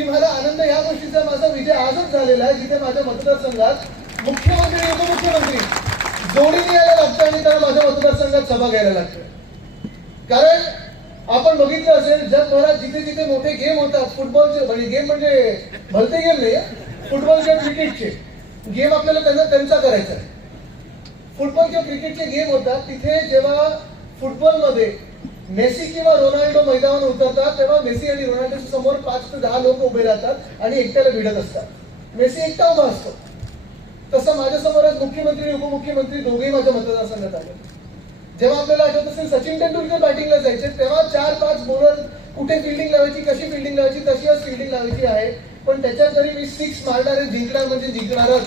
की मला आनंद या गोष्टीचा माझा विजय आजच झालेला आहे जिथे माझ्या मतदारसंघात मुख्यमंत्री आणि उपमुख्यमंत्री जोडीने यायला लागतं आणि त्यांना माझ्या मतदारसंघात सभा घ्यायला लागतं कारण आपण बघितलं असेल जगभरात जिथे जिथे मोठे गेम होतात फुटबॉलचे म्हणजे गेम म्हणजे भलते गेम नाही फुटबॉलचे क्रिकेटचे गेम आपल्याला त्यांना त्यांचा करायचा आहे. फुटबॉल किंवा क्रिकेटचे गेम होतात तिथे जेव्हा फुटबॉलमध्ये मेसी किंवा रोनाल्डो मैदानावर उतरतात तेव्हा मेसी आणि रोनाल्डोच्या समोर पाच ते दहा लोक उभे राहतात आणि एकट्याला भिडत असतात. मेसी एकटा उभा असतो. तसं माझ्यासमोर आज मुख्यमंत्री आणि उपमुख्यमंत्री दोघेही माझ्या मतदारसंघात आले. जेव्हा आपल्याला आठवत असेल सचिन तेंडुलकर बॅटिंगला जायचे तेव्हा चार पाच बॉलर कुठे फिल्डिंग लावायची कशी फिल्डिंग लावायची तशी आज फिल्डिंग लावायची आहे. पण त्याच्यात तरी मी सिक्स मारणार जिंकणार म्हणजे जिंकणारच.